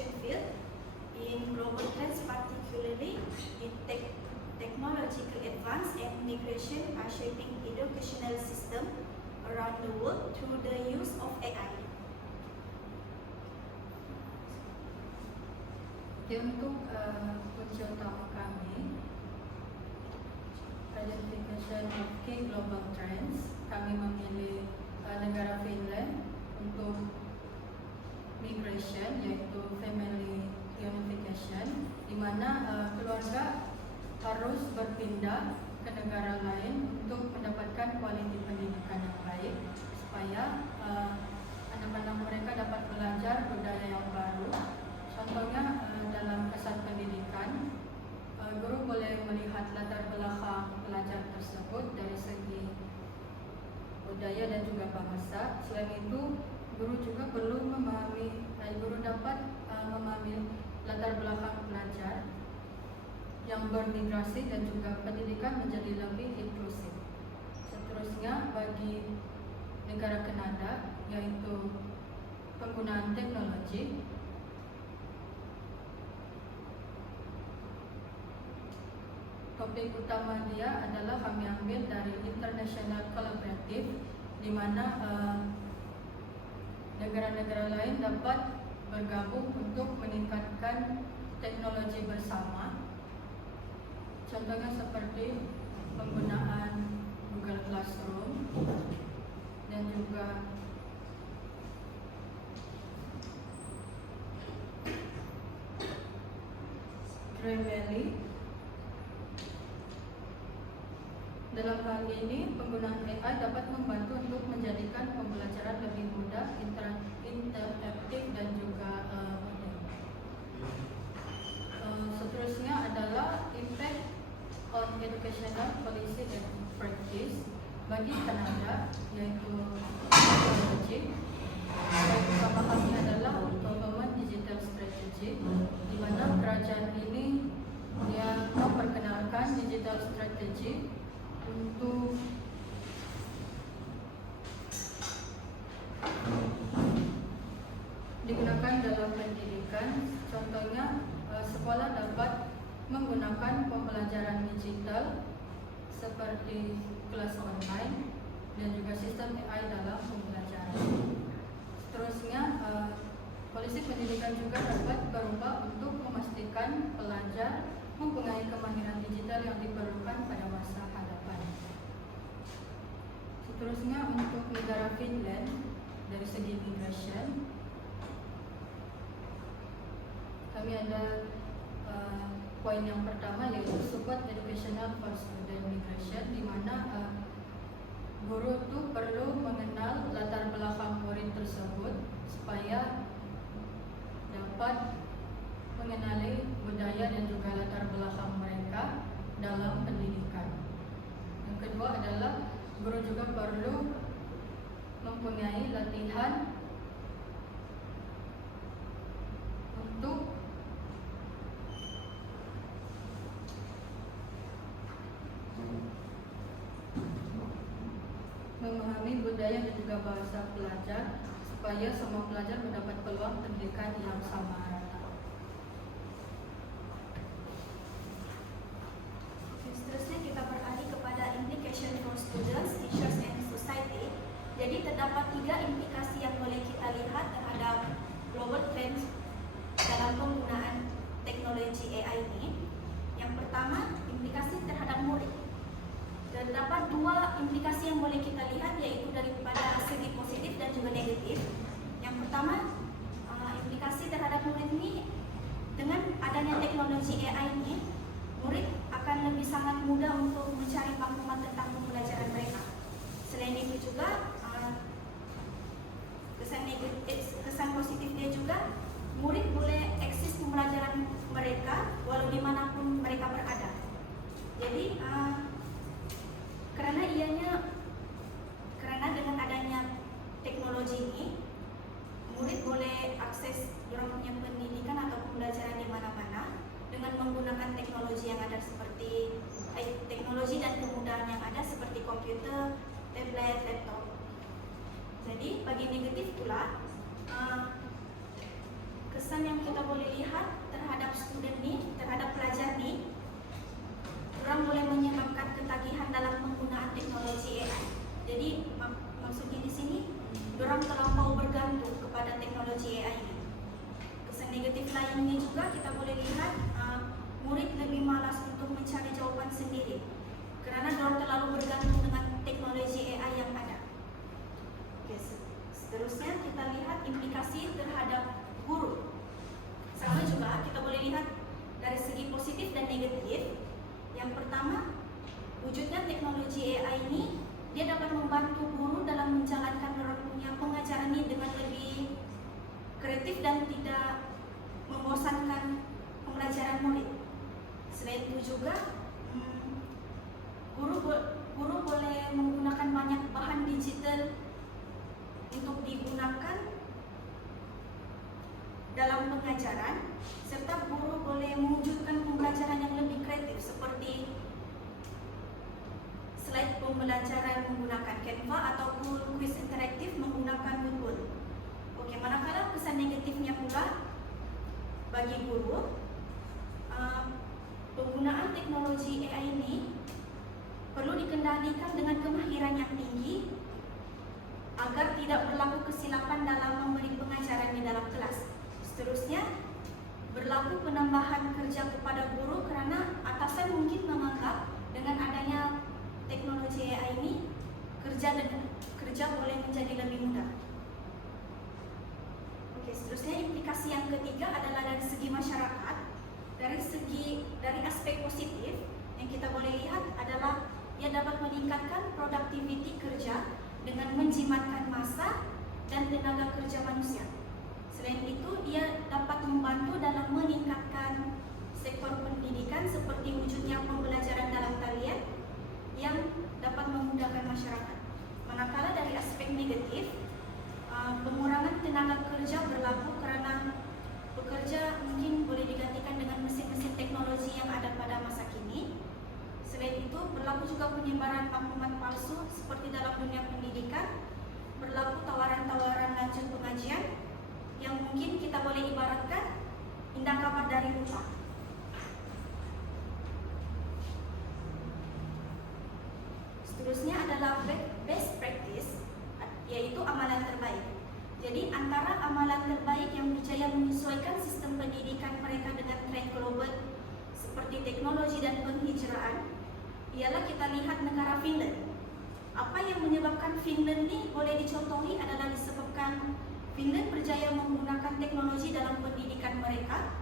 education field in global trends, particularly in technological advance and migration are shaping educational system around the world through the use of AI. Untuk kunci utama kami, identification of key global trends, kami memilih negara Finland untuk migration, yaitu family unification, di mana keluarga harus berpindah ke negara lain untuk mendapatkan kualitas pendidikan yang baik, supaya anak-anak mereka dapat belajar budaya yang baru. Contohnya dalam kesan pendidikan, guru boleh melihat latar belakang pelajar tersebut dari segi budaya dan juga bahasa. Selain itu, guru juga perlu memahami, guru dapat memahami latar belakang pelajar yang bermigrasi dan juga pendidikan menjadi lebih inklusif. Seterusnya, bagi negara Kanada, yaitu penggunaan teknologi. Topik utama dia adalah kami ambil dari International Collaborative, di mana negara-negara lain dapat bergabung untuk meningkatkan teknologi bersama. Contohnya seperti penggunaan Google Classroom dan juga Grammarly. Dalam hal ini, penggunaan AI dapat membantu untuk menjadikan pembelajaran lebih mudah, interaktif dan juga modern. Seterusnya adalah impact on educational policy and practice bagi Kanada, yaitu teknologi. Yang pertama kami adalah Government Digital Strategy, di mana kerajaan ini dia memperkenalkan digital strategy untuk digunakan dalam pendidikan. Contohnya, sekolah dapat menggunakan pembelajaran digital seperti kelas online dan juga sistem AI dalam pembelajaran. Seterusnya, polisi pendidikan juga dapat berubah untuk memastikan pelajar mempunyai kemahiran digital yang diperlukan pada masa hadapan. Seterusnya, untuk negara Finland, dari segi migration, kami ada poin yang pertama, yaitu support educational for student migration, di mana guru itu perlu mengenal latar belakang murid tersebut supaya dapat mengenali budaya dan juga latar belakang mereka dalam pendidikan. Yang kedua adalah guru juga perlu mempunyai latihan untuk memahami budaya dan juga bahasa pelajar, supaya semua pelajar mendapat peluang pendidikan yang sama rata. Seterusnya kita beralih kepada implication for students, teachers, and society. Jadi terdapat 3 implikasi yang boleh kita lihat terhadap global trends dalam penggunaan teknologi AI ini. Yang pertama, implikasi terhadap murid. Terdapat 2 implikasi yang boleh kita lihat, yaitu daripada segi positif dan juga negatif. Yang pertama, implikasi terhadap murid ini, dengan adanya teknologi AI ini, murid akan lebih sangat mudah untuk mencari maklumat tentang pembelajaran mereka. Selain itu juga, kesan positifnya juga, murid boleh akses pembelajaran mereka walau dimanapun mereka berada. Jadi, karena dengan adanya teknologi ini, murid kesan yang kita boleh lihat terhadap student ni, terhadap pelajar ni, orang boleh menyebabkan ketagihan dalam penggunaan teknologi AI. Jadi maksudnya di sini, orang terlampau bergantung kepada teknologi AI ini. Kesan negatif lainnya juga kita boleh lihat murid lebih malas untuk mencari jawaban sendiri kerana orang terlalu bergantung dengan teknologi AI yang ada. Oke, seterusnya kita lihat implikasi terhadap guru. Sama juga kita boleh lihat dari segi positif dan negatif. Yang pertama, wujudnya teknologi AI ini dia dapat membantu guru dalam menjalankan orang punya pengajaran ini dengan lebih kreatif dan tidak membosankan pembelajaran murid. Selain itu juga guru boleh menggunakan banyak bahan digital untuk digunakan dalam pengajaran, serta guru boleh mewujudkan pembelajaran yang lebih kreatif seperti slide pembelajaran menggunakan Canva ataupun kuis interaktif menggunakan Moodle. Oke, manakala kesan negatifnya pula bagi guru, penggunaan teknologi AI ini perlu dikendalikan dengan kemahiran yang tinggi agar tidak berlaku kesilapan dalam memberi pengajaran di dalam kelas. Seterusnya, berlaku penambahan kerja kepada guru kerana atasan mungkin menganggap dengan adanya teknologi AI ini kerja boleh menjadi lebih mudah. Oke, seterusnya implikasi yang ketiga adalah dari segi masyarakat. Dari aspek positif yang kita boleh lihat adalah ia dapat meningkatkan produktiviti kerja dengan menjimatkan masa dan tenaga kerja manusia. Selain itu, ia dapat membantu dalam meningkatkan sektor pendidikan seperti wujudnya pembelajaran dalam talian yang dapat memudahkan masyarakat. Manakala dari aspek negatif, pengurangan tenaga kerja berlaku kerana pekerja mungkin boleh digantikan dengan mesin-mesin teknologi yang ada pada masa kini. Selain itu, berlaku juga penyebaran maklumat palsu seperti dalam dunia pendidikan, berlaku tawaran-tawaran lanjut pengajian yang mungkin kita boleh ibaratkan indah kabar dari lupa. Seterusnya adalah best practice, yaitu amalan terbaik. Jadi antara amalan terbaik yang berjaya menyesuaikan sistem pendidikan mereka dengan tren global seperti teknologi dan penghijraan ialah kita lihat negara Finland. Apa yang menyebabkan Finland ini boleh dicontohi adalah disebabkan Finland berjaya menggunakan teknologi dalam pendidikan mereka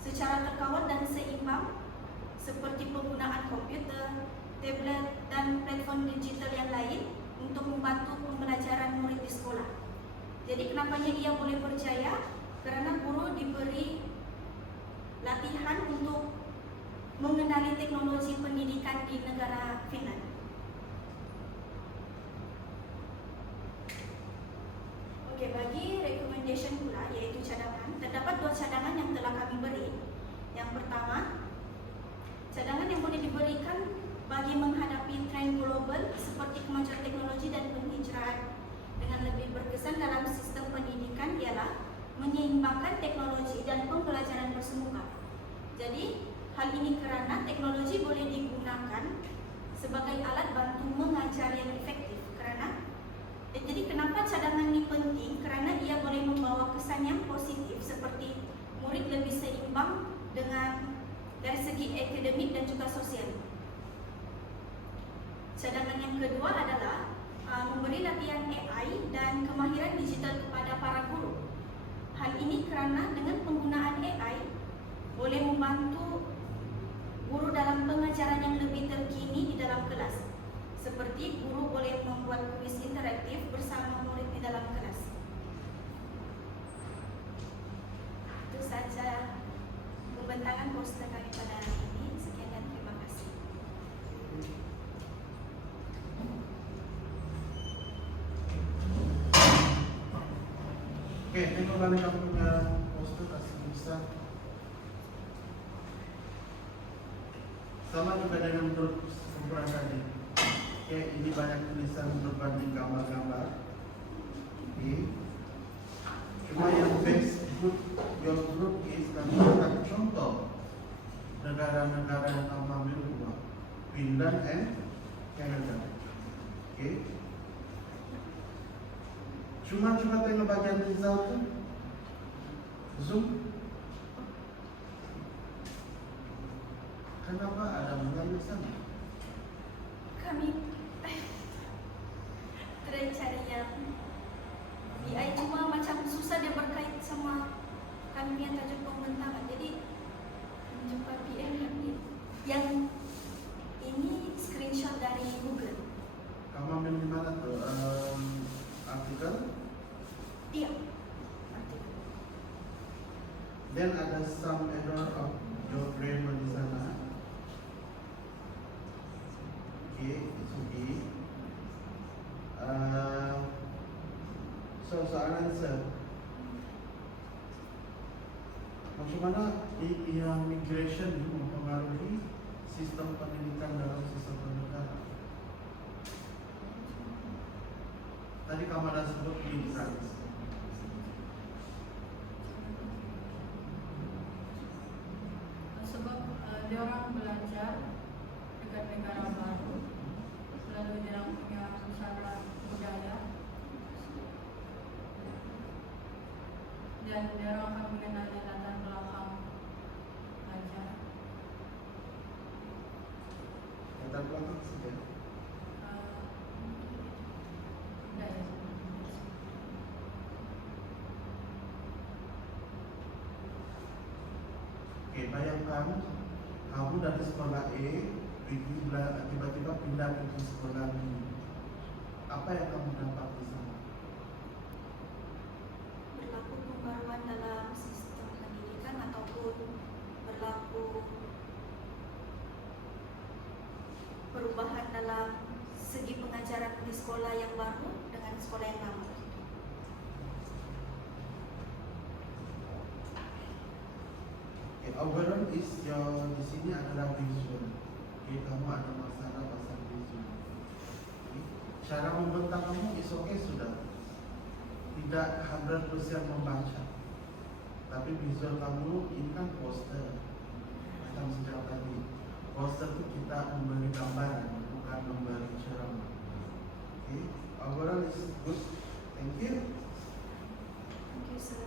secara terkawal dan seimbang seperti penggunaan komputer, tablet, dan platform digital yang lain untuk membantu pembelajaran murid di sekolah. Jadi kenapanya ia boleh berjaya? Kerana guru diberi latihan untuk mengenali teknologi pendidikan di negara Finland. Oke, bagi recommendation pula, yaitu cadangan, terdapat 2 cadangan yang telah kami beri. Yang pertama, cadangan yang boleh diberikan bagi menghadapi tren global seperti kemajuan teknologi dan penghijraan dengan lebih berkesan dalam sistem pendidikan ialah menyeimbangkan teknologi dan pembelajaran bersemuka. Jadi, hal ini kerana teknologi boleh digunakan sebagai alat bantu mengajar yang efektif. Jadi kenapa cadangan ini penting? Kerana ia boleh membawa kesan yang positif seperti murid lebih seimbang dengan dari segi akademik dan juga sosial. Cadangan yang kedua adalah memberi latihan AI dan kemahiran digital kepada para guru. Hal ini kerana dengan penggunaan AI boleh membantu guru dalam pengajaran yang lebih terkini di dalam kelas. Seperti guru boleh membuat kuis interaktif bersama murid di dalam kelas. Itu saja pembentangan poster kami pada hari ini. Sekian dan terima kasih. Oke, tengok balik kamu punya poster kasih bisa. Sama juga dengan menurut kumpulan tadi. Oke, ini banyak tulisan berbanding gambar-gambar. Oke. Cuma yang best good your group is kami akan contoh negara-negara yang kamu ambil dua, Finland and Canada. Okay. Cuma tengok bagian result tu. Zoom. Kenapa ada Melayu sana? Kami try cari yang BI, cuma macam susah dia berkait sama kami yang tajuk pembentangan. Jadi jumpa PM yang ini screenshot dari Google. Kamu ambil di mana tuh? Artikel. Iya. Dan ada some error of your grammar di sana. Okay, it's okay. So soalan answer. Macam mana yang migration ini mempengaruhi sistem pendidikan dalam sistem bernegara? Tadi kamu ada sebut migrants. Sebab dia orang belajar dekat negara baru, lalu dia orang punya cara budaya, dan dia orang akan mengenali latar belakang belajar. Latar belakang saja. Budaya. Oke, bayangkan kamu dari sekolah A tiba-tiba pindah ke sekolah B. Apa yang kamu dapat di sana? Berlaku pembaruan dalam sistem pendidikan ataupun berlaku perubahan dalam segi pengajaran di sekolah yang baru dengan sekolah yang lama. Okay, overall is your di sini adalah visual. Okay, kamu ada masalah pasal visual. Okay. Cara membentang kamu is okay sudah. Tidak 100% membaca. Tapi visual kamu ini kan poster. Macam sejak tadi. Poster itu kita memberi gambaran, bukan memberi ceramah. Okay, overall is good. Thank you. Thank you, sir.